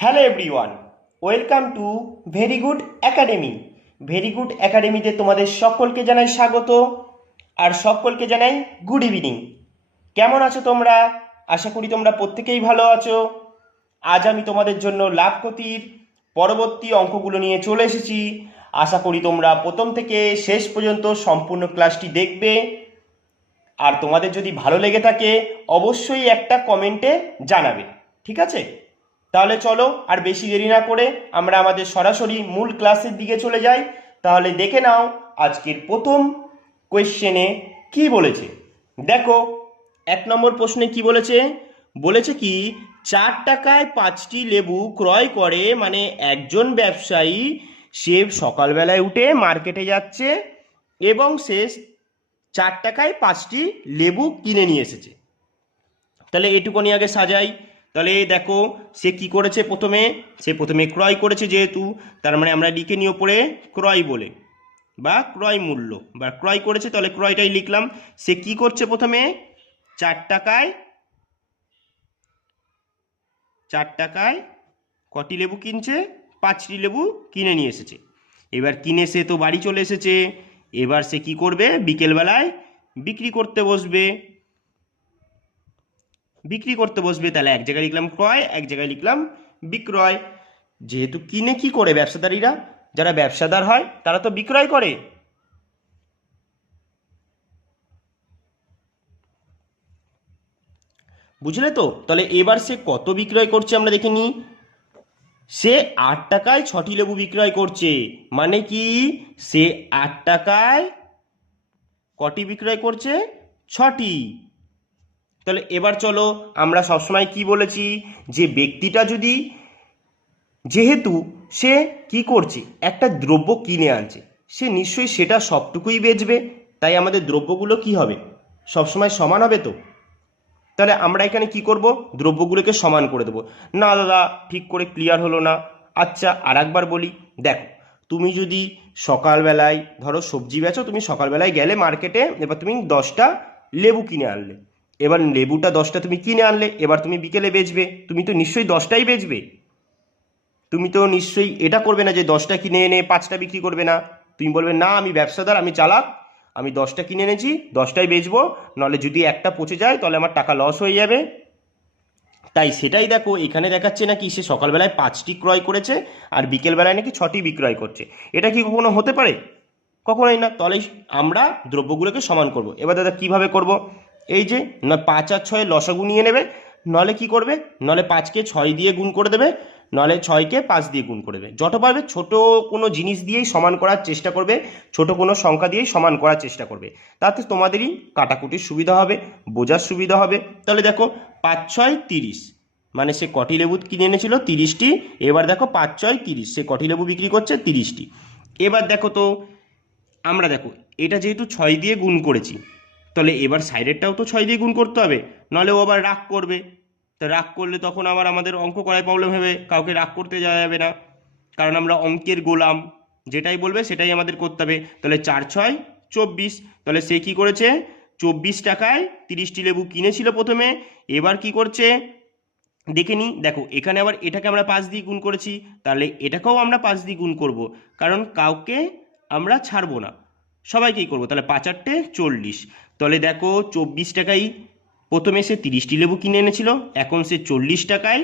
Hello everyone, welcome to very good academy. Very good একাডেমিতে তোমাদের সকলকে জানাই স্বাগত আর সকলকে জানাই গুড ইভিনিং। কেমন আছো তোমরা? আশা করি তোমরা প্রত্যেকেই ভালো আছো। আজ আমি তোমাদের জন্য লাভ ক্ষতির পরবর্তী অঙ্কগুলো নিয়ে চলে এসেছি। আশা করি তোমরা প্রথম থেকে শেষ পর্যন্ত সম্পূর্ণ ক্লাসটি দেখবে। আর তোমাদের যদি ভালো লেগে থাকে অবশ্যই একটা কমেন্টে জানাবে, ঠিক আছে? তাহলে চলো আর বেশি দেরি না করে আমরা আমাদের সরাসরি মূল ক্লাসের দিকে চলে যাই। তাহলে দেখে নাও আজকের প্রথম কোয়েশ্চেনে কি বলেছে। দেখো, 1 নম্বর প্রশ্নে কি বলেছে? বলেছে কি 4 টাকায় 5টি লেবু ক্রয় করে, মানে একজন ব্যবসায়ী সে সকালবেলায় উঠে মার্কেটে যাচ্ছে এবং সে 4 টাকায় 5টি লেবু কিনে নিয়ে এসেছে। তাহলে এটুকুনি আগে সাজাই। তাহলে দেখো সে কি করেছে, প্রথমে ক্রয় করেছে, যেহেতু তার মানে আমরা লিখে নিয়ে ওপরে ক্রয় বলে বা ক্রয় মূল্য বা ক্রয় করেছে, তাহলে ক্রয়টাই লিখলাম। সে কি করছে, প্রথমে 4 টাকায় কটি লেবু কিনছে? 5টি লেবু কিনে নিয়ে এসেছে। এবার কিনে সে তো বাড়ি চলে এসেছে। এবার সে কি করবে, বিকেলবেলায় বিক্রি করতে বসবে। তাহলে এক জায়গায় লিখলাম ক্রয়, এক জায়গায় লিখলাম বিক্রয়। যেহেতু কিনে কি করে, ব্যবসাদারীরা যারা ব্যবসাদার হয় তারা তো বিক্রয় করে। বুঝলে তো? তাহলে এবার সে কত বিক্রয় করছে আমরা দেখে নিই। সে 8 টাকায় 6টি লেবু বিক্রয় করছে, মানে কি সে 8 টাকায় কটি বিক্রয় করছে? 6টি। তাহলে এবার চলো, আমরা সবসময় কি বলেছি যে ব্যক্তিটা যদি, যেহেতু সে কি করছে, একটা দ্রব্য কিনে আনছে, সে নিশ্চয়ই সেটা সবটুকুই বেচবে। তাই আমাদের দ্রব্যগুলো কি হবে, সবসময় সমান হবে তো। তাহলে আমরা এখানে কি করব, দ্রব্যগুলোকে সমান করে দেবো। না দাদা, ঠিক করে ক্লিয়ার হলো না। আচ্ছা, আর একবার বলি। দেখো, তুমি যদি সকালবেলায় ধরো সবজি বেচো, তুমি সকালবেলায় গেলে মার্কেটে, এবার তুমি 10টা লেবু কিনে আনলে। এবার লেবুটা 10টা তুমি কিনে আনলে, এবার তুমি বিকেলে বেচবে, তুমি তো নিশ্চয়ই 10টাই বেচবে। তুমি তো নিশ্চয়ই এটা করবে না যে 10টা কিনে এনে 5টা বিক্রি করবে না। তুমি বলবে না, আমি ব্যবসাদার, আমি চালাক, আমি 10টা কিনে এনেছি, 10টাই বেচবো, নাহলে যদি একটা পচে যায় তাহলে আমার টাকা লস হয়ে যাবে। তাই সেটাই দেখো এখানে দেখাচ্ছে নাকি সে সকালবেলায় 5টি ক্রয় করেছে আর বিকেলবেলায় নাকি 6টি বিক্রয় করছে। এটা কি কখনো হতে পারে? কখনোই না। তাহলে আমরা দ্রব্যগুলোকে সমান করব। এবার দাদা কিভাবে করব? এই যে না, 5 আর 6 লসাগু নিয়ে নেবে, নলে কি করবে, নলে 5কে 6 দিয়ে গুণ করে দেবে, নলে 6কে 5 দিয়ে গুণ করে দেবে। যত পারবে ছোট কোনো জিনিস দিয়েই সমান করার চেষ্টা করবে, ছোট কোনো সংখ্যা দিয়েই সমান করার চেষ্টা করবে। তাতে তোমাদেরই কাটাকুটির সুবিধা হবে, বোঝার সুবিধা হবে। তাহলে দেখো 5 6 30, মানে সে কটি লেবু কিনে এনেছিল? 30টি। এবার দেখো 5 6 30, সে কটি লেবু বিক্রি করছে? 30টি। এবার দেখো তো, আমরা দেখো এটা যেহেতু 6 দিয়ে গুণ করেছি, তাহলে এবার সাইডেরটাও তো 6 দিয়ে গুণ করতে হবে, নাহলে ও আবার রাগ করবে। তো রাগ করলে তখন আবার আমাদের অঙ্ক করায় প্রবলেম হবে। কাউকে রাগ করতে যাওয়া যাবে না, কারণ আমরা অঙ্কের গোলাম, যেটাই বলবে সেটাই আমাদের করতে হবে। তাহলে 4 6 24, তাহলে সে কি করেছে, 24 টাকায় 30টি লেবু কিনেছিল প্রথমে। এবার কি করছে দেখে নিই। দেখো এখানে আবার এটাকে আমরা 5 দিয়ে গুণ করেছি, তাহলে এটাকেও আমরা 5 দিয়ে গুণ করব, কারণ কাউকে আমরা ছাড়বো না, সবাইকেই করবো। তাহলে 5 8 40। তাহলে দেখো 24 টাকায় প্রথমে সে 30টি লেবু কিনে এনেছিল, এখন সে 40 টাকায়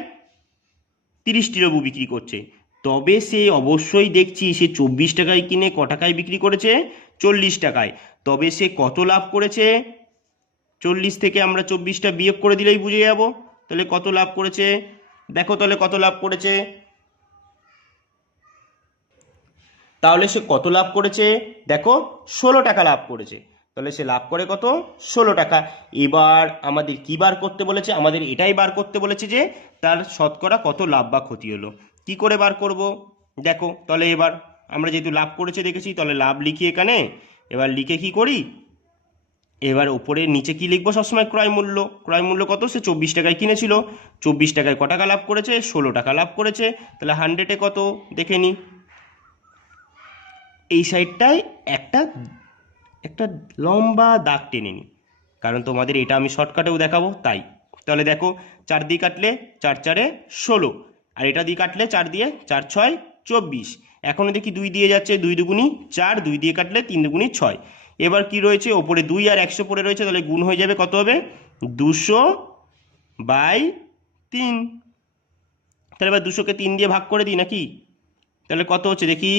30টি লেবু বিক্রি করছে। তবে সে অবশ্যই দেখছি সে 24 টাকায় কিনে ক টাকায় বিক্রি করেছে? 40 টাকায়। তবে সে কত লাভ করেছে? 40 থেকে আমরা 24টা বিয়োগ করে দিলেই বুঝে যাব তাহলে কত লাভ করেছে। দেখো তাহলে কত লাভ করেছে, তাহলে সে কত লাভ করেছে, দেখো 16 টাকা লাভ করেছে। তাহলে সে লাভ করে কত? 16 টাকা। এবার আমাদের কি বার করতে বলেছে? আমাদের এটাই বার করতে বলেছে যে তার শতকরা কত লাভ বা ক্ষতি হলো। কি করে বার করব? দেখো তাহলে এবার আমরা যেহেতু লাভ করেছে দেখেছি, তাহলে লাভ লিখি এখানে। এবার লিখে কি করি, এবার উপরে নিচে কি লিখবো, সবসময় ক্রয় মূল্য। ক্রয় মূল্য কত? সে 24 টাকায় কিনেছিল, 24 টাকায় ক টাকা লাভ করেছে? 16 টাকা লাভ করেছে। তাহলে 100-এ কত দেখে নিই। এই সাইডটায় একটা একটা লম্বা দাগ টেনে নিই, কারণ তোমাদের এটা আমি শর্টকাটেও দেখাবো তাই। তাহলে দেখো 4 দিয়ে কাটলে 4 4 16, আর এটা দিয়ে কাটলে 4 দিয়ে 4 6 24। এখনও দেখি 2 দিয়ে যাচ্ছে, 2 দুগুণি 4, 2 দিয়ে কাটলে 3 দুগুণি 6। এবার কি রয়েছে ওপরে 2 আর 100 পড়ে রয়েছে, তাহলে গুণ হয়ে যাবে, কত হবে 200/3। তাহলে এবার 200কে 3 দিয়ে ভাগ করে দিই নাকি, তাহলে কত হচ্ছে দেখি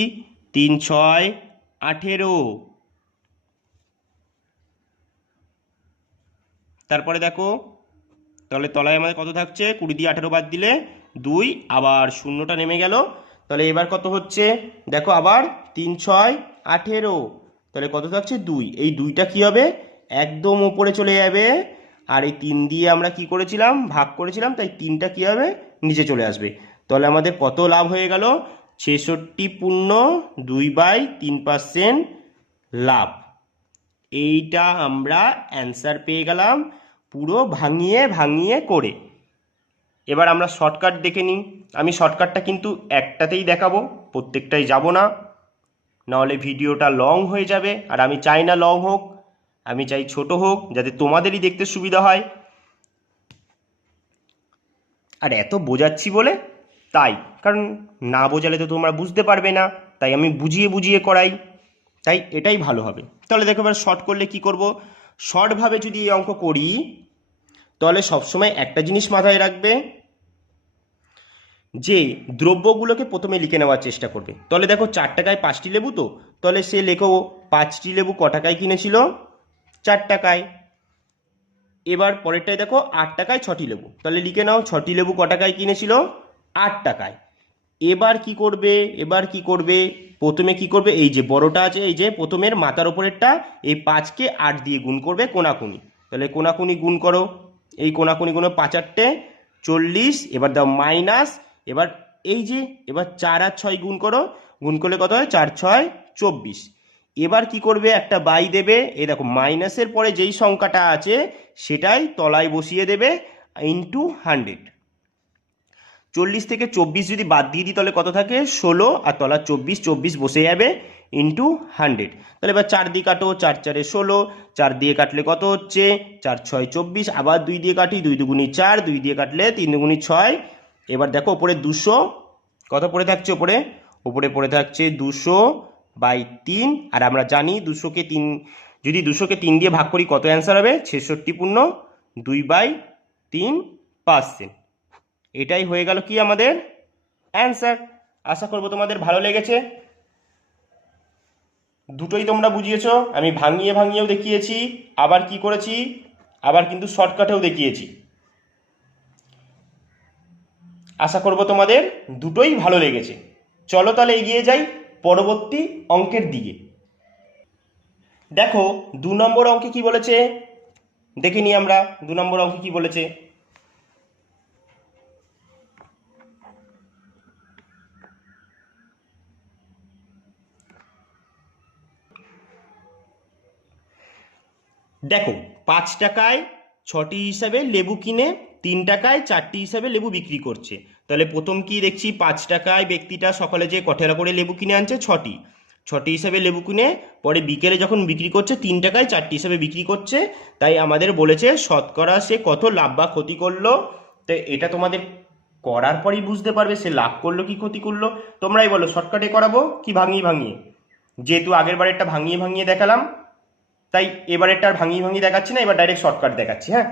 3 6 18। তারপরে দেখো তাহলে তলায় আমাদের কত থাকছে, 20 দিয়ে 18 বাদ দিলে 2, আবার শূন্যটা নেমে গেল। তাহলে এবার কত হচ্ছে দেখো, আবার 3 6 18, তাহলে কত থাকছে 2। এই 2টা কি হবে একদম উপরে চলে যাবে, আর এই 3 দিয়ে আমরা কি করেছিলাম ভাগ করেছিলাম, তাই 3টা কি হবে নিচে চলে আসবে। তাহলে আমাদের কত লাভ হয়ে গেল, 66.2/3% লাভ। এইটা আমরা অ্যান্সার পেয়ে গেলাম পুরো ভাঙিয়ে ভাঙিয়ে করে। এবার আমরা শর্টকাট দেখে নিই। আমি শর্টকাটটা কিন্তু একটাতেই দেখাবো, প্রত্যেকটাই যাব না, নাহলে ভিডিওটা লং হয়ে যাবে, আর আমি চাই না লং হোক, আমি চাই ছোট হোক, যাতে তোমাদেরই দেখতে সুবিধা হয়। আর এত বোঝাচ্ছি বলে তাই, কারণ না বোঝালে তো তোমরা বুঝতে পারবে না, তাই আমি বুঝিয়ে বুঝিয়ে করাই, তাই এটাই ভালো হবে। তাহলে দেখো এবার শর্ট করলে কি করব, শর্টভাবে যদি এই অঙ্ক করি তাহলে সবসময় একটা জিনিস মাথায় রাখবে, যে দ্রব্যগুলোকে প্রথমে লিখে নেওয়ার চেষ্টা করবে। তাহলে দেখো 4 টাকায় 5টি লেবু, তো তাহলে সে লেখো 5টি লেবু ক টাকায় কিনেছিল, 4 টাকায়। এবার পরেরটায় দেখো 8 টাকায় 6টি লেবু, তাহলে লিখে নাও 6টি লেবু ক টাকায় কিনেছিল, 8 টাকায়। এবার কি করবে, প্রথমে কি করবে, এই যে বড়টা আছে, এই যে প্রথমের মাথার ওপরেরটা, এই 5কে 8 দিয়ে গুণ করবে কোনাকুনি। তাহলে কোনাকুনি গুণ করো, এই কোনাকুনি গুণ 5 8 40, এবার দাও মাইনাস, এবার এই যে এবার 4 আর 6 গুণ করো, গুণ করলে কত হয় 4 6 24। এবার কি করবে, একটা বাই দেবে, এই দেখো মাইনাসের পরে যেই সংখ্যাটা আছে সেটাই তলায় বসিয়ে দেবে ইন্টু 100। 40 থেকে 24 যদি বাদ দিয়ে দিই তাহলে কত থাকে 16, আর তলা 24, 24 বসে যাবে ইন্টু 100। তাহলে এবার 4 দিয়ে কাটো, 4 4 16, 4 দিয়ে কাটলে কত হচ্ছে 4 6 24, আবার 2 দিয়ে কাটি, 2 দুগুণি 4, 2 দিয়ে কাটলে 3 দুগুণি 6। এবার দেখো ওপরে 200 কত পড়ে থাকছে, ওপরে পড়ে থাকছে 200/3, আর আমরা জানি 200কে 3, যদি 200কে 3 দিয়ে ভাগ করি কত অ্যান্সার হবে 66.2/3%। এটাই হয়ে গেল কি আমাদের অ্যান্সার। আশা করব তোমাদের ভালো লেগেছে, দুটোই তোমরা বুঝিয়েছো। আমি ভাঙিয়ে ভাঙিয়েও দেখিয়েছি, আবার কি করেছি, আবার কিন্তু শর্টকাটেও দেখিয়েছি। আশা করব তোমাদের দুটোই ভালো লেগেছে। চলো তাহলে এগিয়ে যাই পরবর্তী অঙ্কের দিকে। দেখো 2 নম্বর অঙ্কে কি বলেছে, দেখে নিই আমরা 2 নম্বর অঙ্কে কি বলেছে। দেখো 5 টাকায় 6টি হিসাবে লেবু কিনে 3 টাকায় 4টি হিসাবে লেবু বিক্রি করছে। তাহলে প্রথম কি দেখছি, 5 টাকায় ব্যক্তিটা সকালে যে কঠেরা করে লেবু কিনে আনছে 6টি হিসাবে লেবু কিনে পরে বিকেলে যখন বিক্রি করছে 3 টাকায় 4টি হিসাবে বিক্রি করছে। তাই আমাদের বলেছে শতকরা সে কত লাভ বা ক্ষতি করলো। তো এটা তোমাদের করার পরই বুঝতে পারবে সে লাভ করলো কি ক্ষতি করলো। তোমরাই বলো শর্টকাটে করাবো কি ভাঙিয়ে ভাঙিয়ে, যেহেতু আগের বারেরটা ভাঙিয়ে ভাঙিয়ে দেখালাম তাই এবারেরটা আর ভাঙিয়ে ভাঙিয়ে দেখাচ্ছি না, এবার ডাইরেক্ট শর্টকাট দেখাচ্ছি। হ্যাঁ,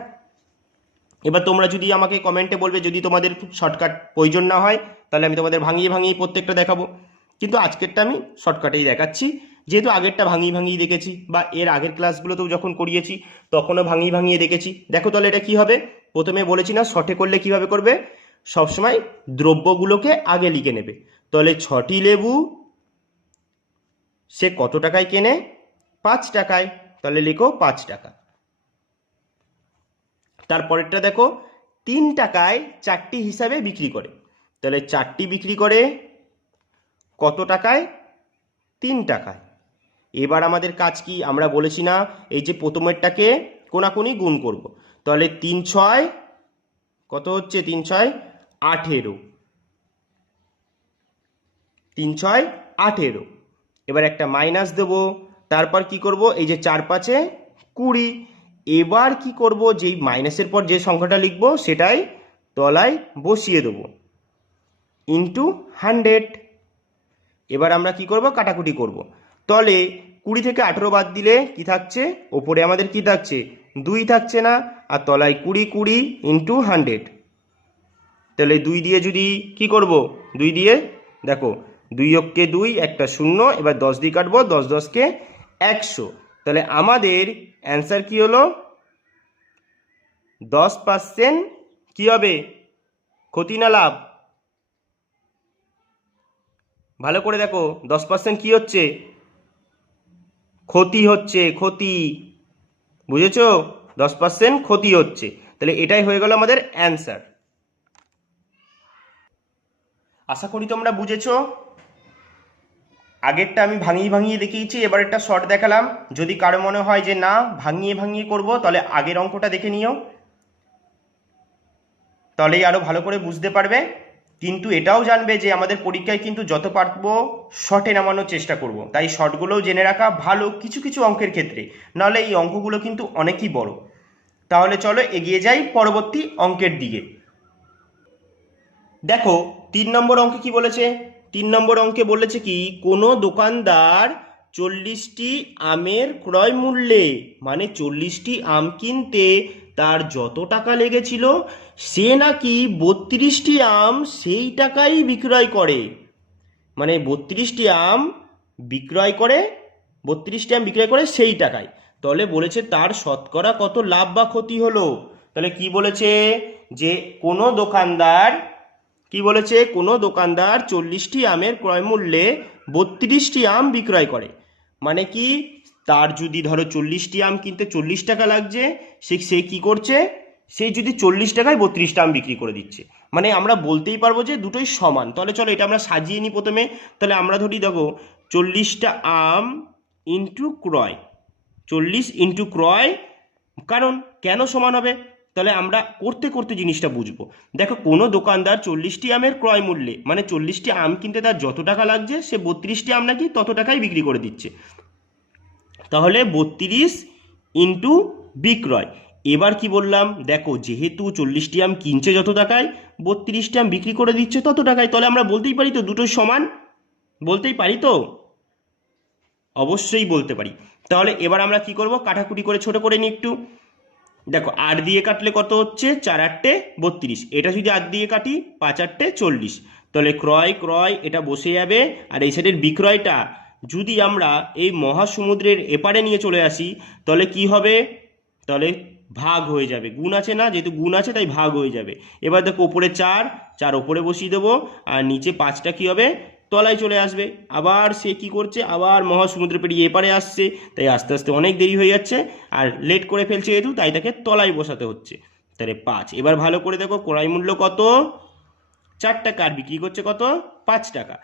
এবার তোমরা যদি আমাকে কমেন্টে বলবে যদি তোমাদের শর্টকাট প্রয়োজন না হয় তাহলে আমি তোমাদের ভাঙিয়ে ভাঙিয়ে প্রত্যেকটা দেখাবো, কিন্তু আজকেরটা আমি শর্টকাটেই দেখাচ্ছি, যেহেতু আগেরটা ভাঙিয়ে ভাঙিয়ে দেখেছি, বা এর আগের ক্লাসগুলোতেও যখন করিয়েছি তখনও ভাঙিয়ে ভাঙিয়ে দেখেছি। দেখো তাহলে এটা কি হবে, প্রথমে বলেছি না শর্টে করলে কিভাবে করবে, সবসময় দ্রব্যগুলোকে আগে লিখে নেবে। তাহলে 6টি লেবু সে কত টাকায় কেনে, 5 টাকায়, তাহলে লিখো 5 টাকা। তারপরেরটা দেখো 3 টাকায় 4টি হিসাবে বিক্রি করে, তাহলে 4টি বিক্রি করে কত টাকায়, 3 টাকায়। এবার আমাদের কাজ কি, আমরা বলেছি না এই যে প্রথমেরটাকে কোনাকুনি গুণ করব, তাহলে 3 6 কত হচ্ছে 3 6 18, 3 6 18। এবার একটা মাইনাস দেব, তারপর কি করব, এই যে 4 5 20। এবার কি করব, যেই মাইনাসের পর যে সংখ্যাটা লিখব সেটাই তলায় বসিয়ে দেব। ইন্টু 100। এবার আমরা কি করব, কাটাকুটি করব। তাহলে 20 থেকে 18 বাদ দিলে কি থাকছে, ওপরে আমাদের কি থাকছে, 2 থাকছে না, আর তলায় 20 20 ইন্টু 100। তাহলে 2 দিয়ে যদি কি করব, 2 দিয়ে দেখো 2 অক্ষে 2, একটা 0, এবার 10 দিয়ে কাটবো, 10 10কে 100। তাহলে আমাদের অ্যান্সার কি হলো, 10% কি হবে, ক্ষতি না লাভ? ভালো করে দেখো, 10% কি হচ্ছে, ক্ষতি হচ্ছে, ক্ষতি। বুঝেছো? 10% ক্ষতি হচ্ছে। তাহলে এটাই হয়ে গেল আমাদের অ্যান্সার। আশা করি তোমরা বুঝেছো। আগেরটা আমি ভাঙিয়ে ভাঙিয়ে দেখিয়েছি, এবার একটা শর্ট দেখালাম। যদি কারো মনে হয় যে না ভাঙিয়ে ভাঙিয়ে করব, তাহলে আগের অঙ্কটা দেখে নিও, তাহলেই আরো ভালো করে বুঝতে পারবে। কিন্তু এটাও জানবে যে আমাদের পরীক্ষায় কিন্তু যত পারবো শর্টে নামানোর চেষ্টা করব, তাই শর্টগুলোও জেনে রাখা ভালো কিছু কিছু অঙ্কের ক্ষেত্রে, নাহলে এই অঙ্কগুলো কিন্তু অনেকই বড়। তাহলে চলো এগিয়ে যাই পরবর্তী অঙ্কের দিকে। দেখো 3 নম্বর অঙ্কে কি বলেছে, 3 নম্বর অঙ্কে বলেছে কি, কোনো দোকানদার 40টি আমের ক্রয় মূল্যে, মানে 40টি আম কিনতে তার যত টাকা লেগেছিল সে নাকি 32টি আম সেই টাকাই বিক্রয় করে। মানে 32টি আম বিক্রয় করে, 32টি আম বিক্রয় করে সেই টাকায়। তাহলে বলেছে তার শতকরা কত লাভ বা ক্ষতি হলো। তাহলে কি বলেছে, যে কোনো দোকানদার, কি বলেছে, কোনো দোকানদার 40টি আমের ক্রয় মূল্যে 32টি আম বিক্রয় করে। মানে কি, তার যদি ধরো 40টি আম কিনতে 40 টাকা লাগছে, সে কি করছে, সে যদি 40 টাকায় 32টা আম বিক্রি করে দিচ্ছে। মানে আমরা বলতেই পারবো যে দুটোই সমান। তাহলে চলো এটা আমরা সাজিয়ে নিই প্রথমে। তাহলে আমরা ধরি দেখো 40টা আম ইন্টু ক্রয়, 40 ইন্টু ক্রয়, কারণ কেন সমান হবে, তাহলে আমরা করতে করতে জিনিসটা বুঝবো। দেখো কোনো দোকানদার 40টি আমের ক্রয় মূল্যে, মানে 40টি আম কিনতে তার যত টাকা লাগছে সে 32টি আম নাকি তত টাকায় বিক্রি করে দিচ্ছে। তাহলে 32 ইন্টু বিক্রয়। এবার কি বললাম, দেখো যেহেতু 40টি আম কিনছে যত টাকায়, 32টি আম বিক্রি করে দিচ্ছে তত টাকায়, তাহলে আমরা বলতেই পারি তো দুটোই সমান, বলতেই পারি তো, অবশ্যই বলতে পারি। তাহলে এবার আমরা কি করব, কাটাকুটি করে ছোট করে নিই একটু। দেখো 8 দিয়ে কাটলে কত হচ্ছে, 4 8 32, এটা যদি 8 দিয়ে কাটি 5 8 40। তাহলে ক্রয় ক্রয় এটা বসে যাবে, আর এই সাইডের বিক্রয়টা যদি আমরা এই মহাসমুদ্রের এপারে নিয়ে চলে আসি, তাহলে কি হবে, তাহলে ভাগ হয়ে যাবে, গুণ আছে না, যেহেতু গুণ আছে তাই ভাগ হয়ে যাবে। এবার দেখো ওপরে 4, 4 ওপরে বসিয়ে দেবো, আর নিচে 5টা কি হবে, তলায় চলে আসবে। আবার সে কি করছে, আবার মহাসমুদ্র পেরিয়ে এপারে আসছে, তাই আস্তে আস্তে অনেক দেরি হয়ে যাচ্ছে, আর লেট করে ফেলছে যেহেতু, তাই তাকে তলায় বসাতে হচ্ছে। তাহলে 5। এবার ভালো করে দেখো ক্রয় মূল্য কত, 4 টাকা, আর বিক্রি করছে কত, 5 টাকা।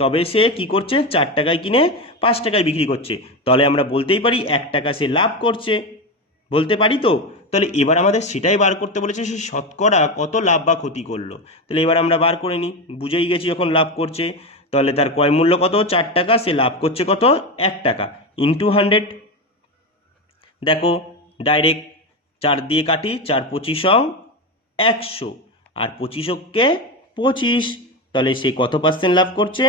তবে সে কি করছে, 4 টাকায় কিনে 5 টাকায় বিক্রি করছে। তাহলে আমরা বলতেই পারি 1 টাকা সে লাভ করছে, বলতে পারি তো। তাহলে এবার আমাদের সেটাই বার করতে বলেছে, সে শতকরা কত লাভ বা ক্ষতি করলো। তাহলে এবার আমরা বার করে নিই, বুঝেই গেছি যখন লাভ করছে, তাহলে তার ক্রয় মূল্য কত, 4 টাকা, সে লাভ করছে কত, 1 টাকা, ইন্টু 100। দেখো ডাইরেক্ট 4 দিয়ে কাটি, 4 25 100, আর 25কে 25, তাহলে সে কত পার্সেন্ট লাভ করছে,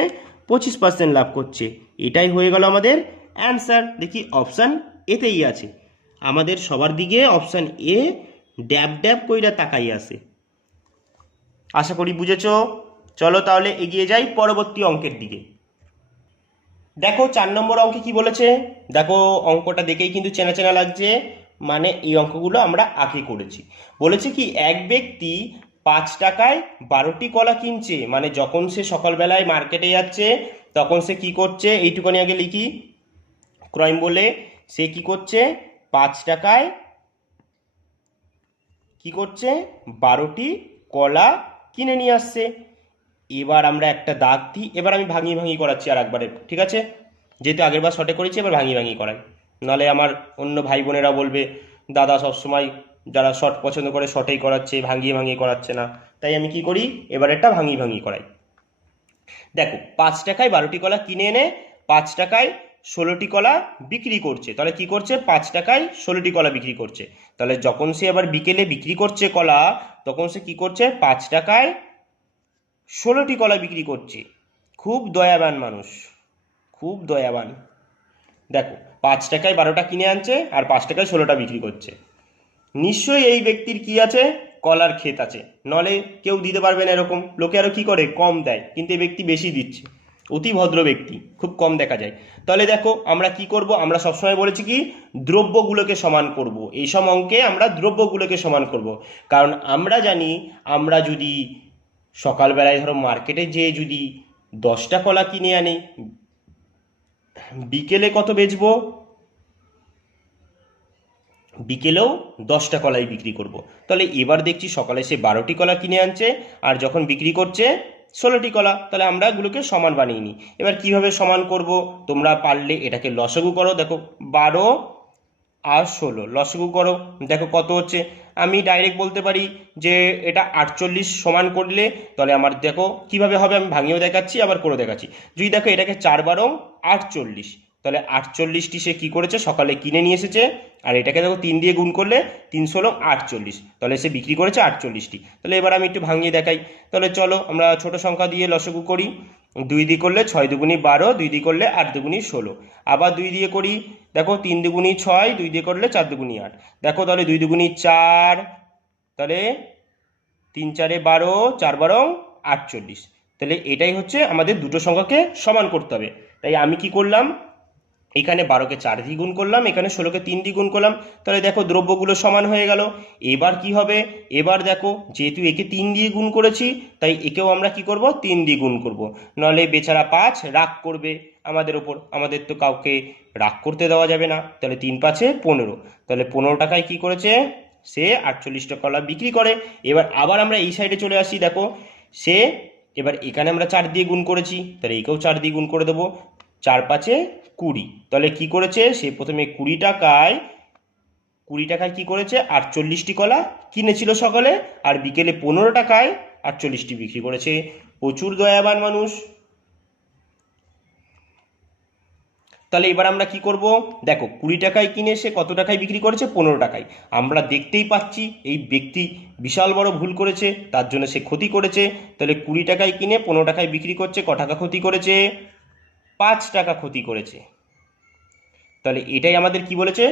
25% লাভ করছে। এটাই হয়ে গেল আমাদের অ্যান্সার। দেখি অপশান এতেই আছে, আমাদের সবার দিকে অপশান এ ড্যাব ড্যাব কইরা তাকাই আছে। আশা করি বুঝেছো। চলো তাহলে এগিয়ে যাই পরবর্তী অঙ্কের দিকে। দেখো 4 নম্বর অঙ্কে কি বলেছে, দেখো অঙ্কটা দেখেই কিন্তু চেনা চেনা লাগছে, মানে এই অঙ্কগুলো আমরা আগে করেছি। বলেছে কি, এক ব্যক্তি 5 টাকায় 12টি কলা কিনছে, মানে যখন সে সকালবেলায় মার্কেটে যাচ্ছে তখন সে কি করছে, এইটুখানি আগে লিখি, ক্রয় বলে সে কি করছে, 5 টাকায় কি করছে, 12টি কলা কিনে নিয়ে আসছে। এবার আমরা একটা দাগ দিই, এবার আমি ভাঙিয়ে ভাঙিয়ে করাচ্ছি আর একবারে, ঠিক আছে, যেহেতু আগেরবার শর্টে করেছি এবার ভাঙিয়ে ভাঙিয়ে করাই, নাহলে আমার অন্য ভাই বোনেরা বলবে দাদা সবসময় যারা শর্ট পছন্দ করে শর্টেই করাচ্ছে, ভাঙিয়ে ভাঙিয়ে করাচ্ছে না। তাই আমি কি করি, এবার একটা ভাঙিয়ে ভাঙিয়ে করাই। দেখো 5 টাকায় 12টি কলা কিনে এনে 5 টাকায় 16টি কলা বিক্রি করছে। তাহলে কি করছে, 5 টাকায় 16টি কলা বিক্রি করছে। তাহলে যখন সে আবার বিকেলে বিক্রি করছে কলা, তখন সে কি করছে, 5 টাকায় 16টি কলা বিক্রি করছে। খুব দয়াবান মানুষ, খুব দয়াবান। দেখো 5 টাকায় 12টা কিনে আনছে আর 5 টাকায় 16টা বিক্রি করছে। নিশ্চয়ই এই ব্যক্তির কি আছে, কলার ক্ষেত আছে, নলে কেউ দিতে পারবে না এরকম। লোকে আরো কি করে, কম দেয়, কিন্তু এই ব্যক্তি বেশি দিচ্ছে। অতি ভদ্র ব্যক্তি, খুব কম দেখা যায়। তাহলে দেখো আমরা কি করব, আমরা সবসময় বলেছি কি দ্রব্যগুলোকে সমান করব। এইসব অঙ্কে আমরা দ্রব্যগুলোকে সমান করব, কারণ আমরা জানি আমরা যদি সকালবেলায় ধরো মার্কেটে যেয়ে যদি 10টা কলা কিনে আনি, বিকেলে কত বেচবো, বিকেলেও 10টা কলাই বিক্রি করব। তাহলে এবার দেখছি সকালে সে 12টি কলা কিনে আনছে আর যখন বিক্রি করছে 16টি কলা। তাহলে আমরা এগুলোকে সমান বানিয়ে নিই। এবার কিভাবে সমান করব, তোমরা পারলে এটাকে লসাগু করো। দেখো 12 আর 16 লসাগু করো, দেখো কত হচ্ছে। আমি ডাইরেক্ট বলতে পারি যে এটা 48 সমান করলে, তাহলে আমার দেখো কিভাবে হবে, আমি ভাঙিয়েও দেখাচ্ছি আবার করে দেখাচ্ছি। যদি দেখো এটাকে 4 12 48, তাহলে 48টি সে কি করেছে, সকালে কিনে নিয়ে এসেছে। আর এটাকে দেখো 3 দিয়ে গুণ করলে 3 16 48, তাহলে সে বিক্রি করেছে 48টি। তাহলে এবার আমি একটু ভাঙিয়ে দেখাই। তাহলে চলো আমরা ছোট সংখ্যা দিয়ে লসাগু করি। 2 দিয়ে করলে 6 দুগুণী 12, 2 দিয়ে করলে 8 দুগুণী 16, আবার 2 দিয়ে করি। দেখো 3 দুগুণী 6, 2 দিয়ে করলে 4 দুগুণী 8। দেখো তাহলে 2 দুগুণী 4, তাহলে 3 4 12, 4 12 48। তাহলে এটাই হচ্ছে আমাদের দুটো সংখ্যাকে সমান করতে হবে। তাই আমি কি করলাম, এখানে 12কে 4 দিয়ে গুণ করলাম, এখানে 16কে 3 দিয়ে গুণ করলাম। তাহলে দেখো দ্রব্যগুলো সমান হয়ে গেল। এবার কি হবে, এবার দেখো যেহেতু একে 3 দিয়ে গুণ করেছি, তাই একেও আমরা কি করব, 3 দিয়ে গুণ করব। নলে বেচারা 5 রাগ করবে আমাদের ওপর, আমাদের তো কাউকে রাগ করতে দেওয়া যাবে না। তাহলে 3 5 15, তাহলে 15 টাকায় কি করেছে, সে 48টা কলা বিক্রি করে। এবার আবার আমরা এই সাইডে চলে আসি। দেখো সে এবার এখানে আমরা 4 দিয়ে গুণ করেছি, তাহলে একেও 4 দিয়ে গুণ করে দেবো। 4 5 20, তাহলে কি করেছে, সে প্রথমে 20 টাকায় কি করেছে, 48টি কলা কিনেছিল সকালে, আর বিকেলে 15 টাকায় 48টি বিক্রি করেছে। প্রচুর দয়াবান মানুষ। তাহলে এবার আমরা কি করব, দেখো 20 টাকায় কিনে সে কত টাকায় বিক্রি করেছে, 15 টাকায়। আমরা দেখতেই পাচ্ছি এই ব্যক্তি বিশাল বড় ভুল করেছে, তার জন্য সে ক্ষতি করেছে। তাহলে 20 টাকায় কিনে 15 টাকায় বিক্রি করছে, ক টাকা ক্ষতি করেছে, 5 টাকা ক্ষতি করেছে। তাহলে এটাই আমাদের কি বলেছে,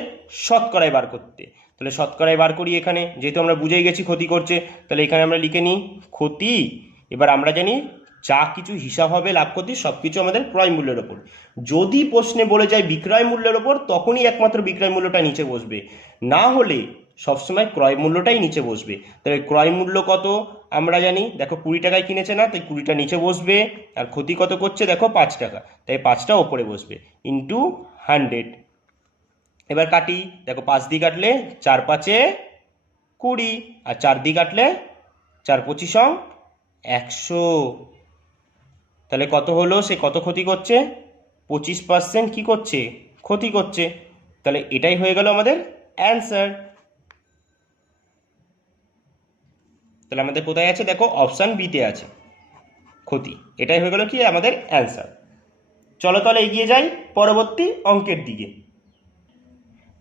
শতকরায় বার করতে। তাহলে শতকরায় বার করি, এখানে যেহেতু আমরা বুঝেই গেছি ক্ষতি করছে, তাহলে এখানে আমরা লিখে নিই ক্ষতি। এবার আমরা জানি যা কিছু হিসাব হবে লাভ ক্ষতি সব কিছু আমাদের ক্রয় মূল্যের ওপর। যদি প্রশ্নে বলে যায় বিক্রয় মূল্যের ওপর, তখনই একমাত্র বিক্রয় মূল্যটা নিচে বসবে, না হলে সবসময় ক্রয় মূল্যটাই নিচে বসবে। তাহলে ক্রয় মূল্য কত আমরা জানি, দেখো 20 টাকায় কিনেছে না, তাই 20টা নিচে বসবে। আর ক্ষতি কত করছে, দেখো 5 টাকা, তাই 5টা ওপরে বসবে, ইন্টু 100। এবার কাটি, দেখো 5 দিয়ে কাটলে 4 5 20, আর 4 দিয়ে কাটলে 4 25 100। তাহলে কত হলো, সে কত ক্ষতি করছে, 25% কি করছে, ক্ষতি করছে। তাহলে এটাই হয়ে গেল আমাদের অ্যান্সার। তাহলে আমাদের কোথায় আছে, দেখো অপশান বিতে আছে ক্ষতি। এটাই হয়ে গেল কি আমাদের অ্যান্সার। চলো তাহলে এগিয়ে যাই পরবর্তী অঙ্কের দিকে।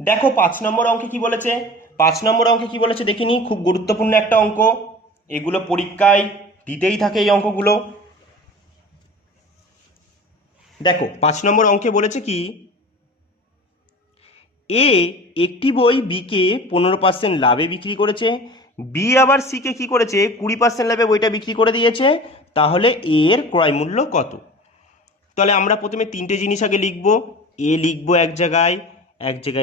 দেখো 5 নম্বর অঙ্কে কি বলেছে, 5 নম্বর অঙ্কে কি বলেছে দেখিনি, খুব গুরুত্বপূর্ণ একটা অঙ্ক, এগুলো পরীক্ষায় দিতেই থাকে এই অঙ্কগুলো। দেখো 5 নম্বর অঙ্কে বলেছে কি, এ একটি বই বিকে 15% লাভে বিক্রি করেছে, বি আবার সিকে কি করেছে 20% লাভে বইটা বিক্রি করে দিয়েছে, তাহলে এর ক্রয় মূল্য কত। তাহলে আমরা প্রথমে 3টে জিনিস আগে লিখবো। এ লিখবো এক জায়গায়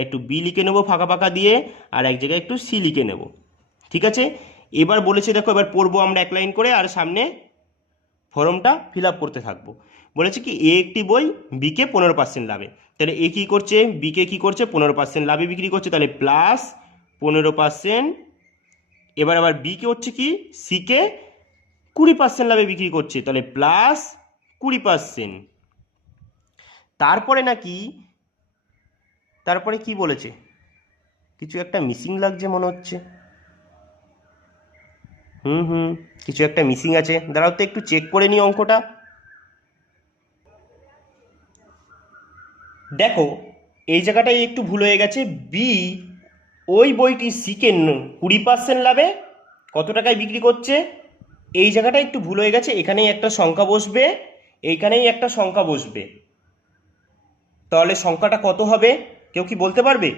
একটু বি লিখে নেবো ফাঁকা ফাঁকা দিয়ে, আর এক জায়গায় একটু সি লিখে নেব, ঠিক আছে। এবার বলেছে দেখো, এবার পড়বো আমরা এক লাইন করে, আর সামনে ফর্মটা ফিল আপ করতে থাকবো। বলেছে কি এ একটি বই বিকে 15% লাভে, তাহলে এ কি করছে, বিকে কি করছে 15% লাভে বিক্রি করছে, তাহলে প্লাস 15%। এবার আবার বিকে হচ্ছে কি সিকে 20% লাভে বিক্রি করছে, তাহলে প্লাস 20%। তারপরে নাকি, তারপরে কি বলেছে, কিছু একটা মিসিং লাগছে মনে হচ্ছে। কিছু একটা মিসিং আছে, দাঁড়াও তো একটু চেক করে নিই অঙ্কটা। দেখো এই জায়গাটায় একটু ভুল হয়ে গেছে, বি ওই বইটি সিকে 20% লাভে কত টাকায় বিক্রি করছে, এই জায়গাটা একটু ভুল হয়ে গেছে, এখানেই একটা সংখ্যা বসবে, এইখানেই একটা সংখ্যা বসবে। তাহলে সংখ্যাটা কত হবে কেউ কি বলতে পারবে?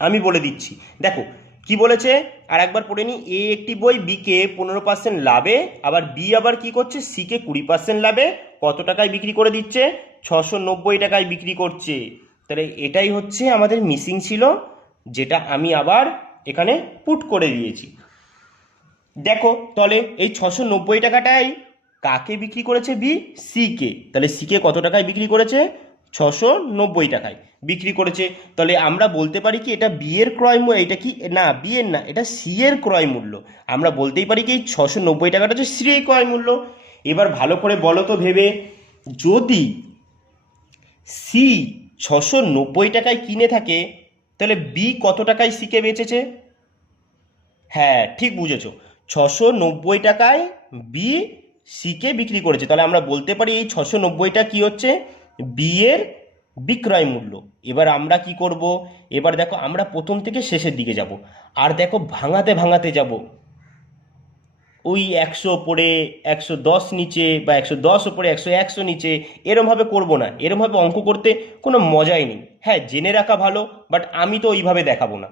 আমি বলে দিচ্ছি। দেখো কি বলেছে, আর একবার পড়ে নি। এ একটি বই বিকে 15% লাভে, আবার বি আবার কি করছে, সিকে 20% লাভে কত টাকায় বিক্রি করে দিচ্ছে? 690 টাকায় বিক্রি করছে। তাহলে এটাই হচ্ছে আমাদের মিসিং ছিল, যেটা আমি আবার এখানে পুট করে দিয়েছি। দেখো তাহলে এই 690 টাকাটাই কাকে বিক্রি করেছে? বি সিকে। তাহলে সিকে কত টাকায় বিক্রি করেছে? 690 টাকায় বিক্রি করেছে। তাহলে আমরা বলতে পারি কি এটা বি এর ক্রয় মূল্য, এটা কি না বি এর না, এটা সি এর ক্রয় মূল্য। আমরা বলতেই পারি কি এই 690 টাকাটা হচ্ছে সি এর ক্রয় মূল্য। এবার ভালো করে বলো তো ভেবে, যদি সি 690 টাকায় কিনে থাকে, তাহলে বি কত টাকায় সিকে বেচেছে? হ্যাঁ ঠিক বুঝেছো, 690 টাকায় বি সিকে বিক্রি করেছে। তাহলে আমরা বলতে পারি এই 690টা কি হচ্ছে? বি এর বিক্রয় মূল্য। এবার আমরা কি করব, এবার দেখো আমরা প্রথম থেকে শেষের দিকে যাব, আর দেখো ভাঙাতে ভাঙাতে যাব। ওই 100 ওপরে 110 নিচে, বা 110 ওপরে 100 নিচে, এরমভাবে করব না। এরমভাবে অঙ্ক করতে কোনো মজাই নেই। হ্যাঁ জেনে রাখা ভালো, বাট আমি তো ওইভাবে দেখাবো না।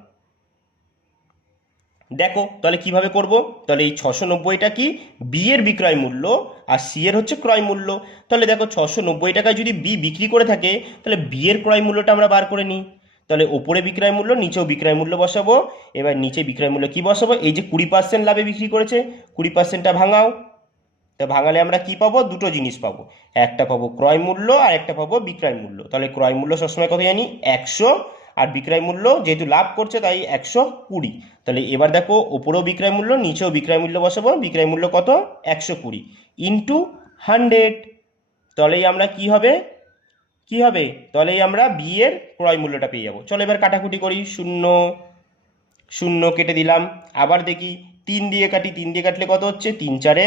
দেখো তাহলে কিভাবে করব, তাহলে এই 690টা কি বি এর বিক্রয় মূল্য, আর সি এর হচ্ছে ক্রয় মূল্য। তাহলে দেখো 690 টাকায় যদি বি বিক্রি করে থাকে, তাহলে বি এর ক্রয় মূল্যটা আমরা বার করে নিই। তাহলে ওপরে বিক্রয় মূল্য, নিচেও বিক্রয় মূল্য বসাবো। এবার নিচে বিক্রয় মূল্য কি বসাবো? এই যে 20% লাভে বিক্রি করেছে, 20%টা ভাঙাও। তা ভাঙালে আমরা কি পাবো? দুটো জিনিস পাবো, একটা পাবো ক্রয় মূল্য আর একটা পাবো বিক্রয় মূল্য। তাহলে ক্রয় মূল্য সবসময় কত জানি? 100, আর বিক্রয় মূল্য যেহেতু লাভ করছে তাই 120। তাহলে এবার দেখো ওপরেও বিক্রয় মূল্য, নিচেও বিক্রয় মূল্য বসাবো। বিক্রয় মূল্য কত? 120 ইন্টু 100। তাহলেই আমরা কি হবে, কি হবে, তাহলেই আমরা বি এর ক্রয় মূল্যটা পেয়ে যাবো। চলো এবার কাটাকুটি করি। শূন্য শূন্য কেটে দিলাম। আবার দেখি 3 দিয়ে কাটি, 3 দিয়ে কাটলে কত হচ্ছে? 3 4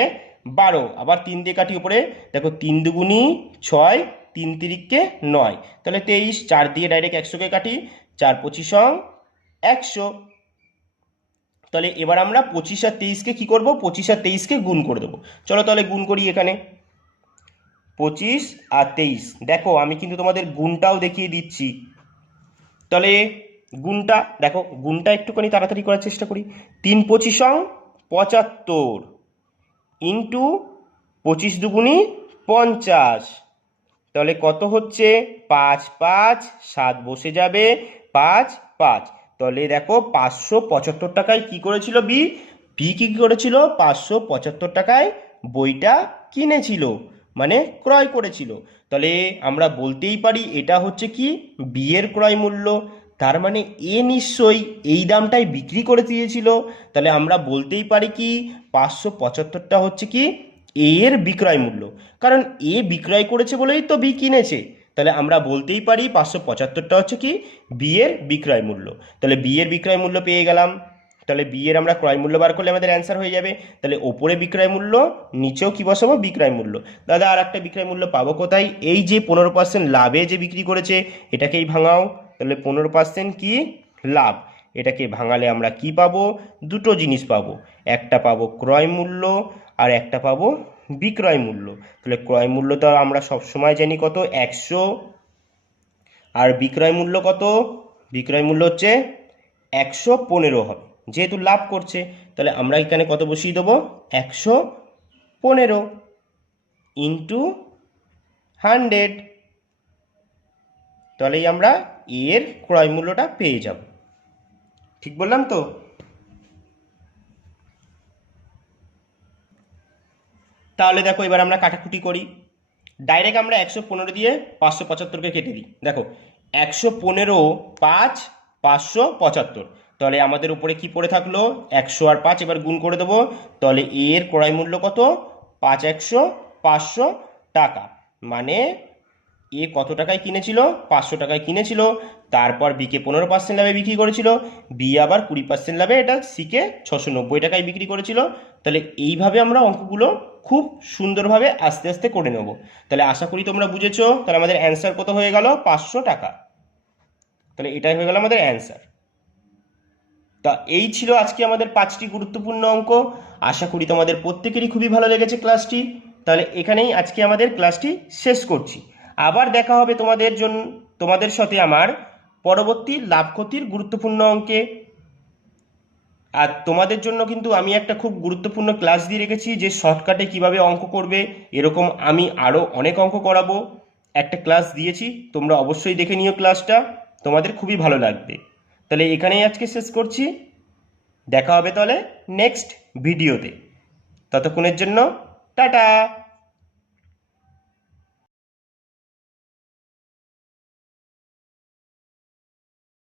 12। আবার 3 দিয়ে কাটি উপরে, দেখো 3 দুগুণি 6, 3 তিরিকে 9, তাহলে 23। 4 দিয়ে ডাইরেক্ট 100কে কাটি, 4 25 100। তাহলে এবার আমরা 25 আর 23কে কি করব? 25 আর 23কে গুণ করে দেবো। চলো তাহলে গুণ করি। এখানে 25 আর 23, দেখো আমি কিন্তু তোমাদের গুণটাও দেখিয়ে দিচ্ছি। তাহলে গুণটা দেখো, গুণটা একটুখানি তাড়াতাড়ি করার চেষ্টা করি। 3 25 75 ইন্টু 25 দুগুণি 50, তাহলে কত হচ্ছে? 5 5 7 বসে যাবে, 5 5। তাহলে দেখো 575 টাকায় কি করেছিল বি? বি কি করেছিল? 575 টাকায় বইটা কিনেছিল, মানে ক্রয় করেছিল। তাহলে আমরা বলতেই পারি এটা হচ্ছে কি বি এর ক্রয় মূল্য। তার মানে এ নিশ্চয়ই এই দামটাই বিক্রি করে দিয়েছিল। তাহলে আমরা বলতেই পারি কি 575টা হচ্ছে কি এ এর বিক্রয় মূল্য, কারণ এ বিক্রয় করেছে বলেই তো বি কিনেছে। তাহলে আমরা বলতেই পারি 575টা হচ্ছে কি বি এর বিক্রয় মূল্য। তাহলে বি এর বিক্রয় মূল্য পেয়ে গেলাম। তাহলে বি এর আমরা ক্রয় মূল্য বার করলে আমাদের অ্যান্সার হয়ে যাবে। তাহলে ওপরে বিক্রয় মূল্য, নিচেও কি বসাবো? বিক্রয় মূল্য। দাদা আর একটা বিক্রয় মূল্য পাবো কোথায়? এই যে 15% লাভে যে বিক্রি করেছে, এটাকেই ভাঙাও। তাহলে 15% কি লাভ, এটাকে ভাঙালে আমরা কি পাবো? দুটো জিনিস পাবো, একটা পাবো ক্রয় মূল্য আর একটা পাবো বিক্রয় মূল্য। তাহলে ক্রয় মূল্যটা আমরা সবসময় জানি কত? 100। আর বিক্রয় মূল্য কত? বিক্রয় মূল্য হচ্ছে 115 হবে, যেহেতু লাভ করছে। তাহলে আমরা এখানে কত বসিয়ে দেবো? 115 ইন্টু 100। তাহলেই আমরা এর ক্রয় মূল্যটা পেয়ে যাব। ঠিক বললাম তো? তাহলে দেখো এবার আমরা কাটাকুটি করি। ডাইরেক্ট আমরা 115 দিয়ে 575কে কেটে দিই। দেখো 115 5 575, তাহলে আমাদের উপরে কি পড়ে থাকলো? 100 আর 5, এবার গুণ করে দেবো। তাহলে এর ক্রয় মূল্য কত? 5 100 500 টাকা। মানে এ কত টাকায় কিনেছিল? 500 টাকায় কিনেছিল। তারপর বিকে 15% লাভে বিক্রি করেছিল, বি আবার 20% লাভে এটা সিকে 690 টাকায় বিক্রি করেছিল। তাহলে এইভাবে আমরা অঙ্কগুলো খুব সুন্দরভাবে আস্তে আস্তে করে নেব। তাহলে আশা করি তোমরা বুঝেছো। তাহলে আমাদের অ্যান্সার কত হয়ে গেল? 500 টাকা। তাহলে এটাই হয়ে গেল আমাদের অ্যান্সার। তা এই ছিল আজকে আমাদের 5টি গুরুত্বপূর্ণ অঙ্ক। আশা করি তোমাদের প্রত্যেকেরই খুবই ভালো লেগেছে ক্লাসটি। তাহলে এখানেই আজকে আমাদের ক্লাসটি শেষ করছি। আবার দেখা হবে তোমাদের সাথে আমার পরবর্তী লাভ ক্ষতির গুরুত্বপূর্ণ অঙ্কে। আর তোমাদের জন্য কিন্তু আমি একটা খুব গুরুত্বপূর্ণ ক্লাস দিয়ে রেখেছি যে শর্টকাটে কিভাবে অঙ্ক করবে, এরকম আমি আরও অনেক অঙ্ক করাবো। একটা ক্লাস দিয়েছি, তোমরা অবশ্যই দেখে নিও ক্লাসটা, তোমাদের খুবই ভালো লাগবে। তাহলে এখানেই আজকে শেষ করছি, দেখা হবে তাহলে নেক্সট ভিডিওতে। ততক্ষণের জন্য টাটা।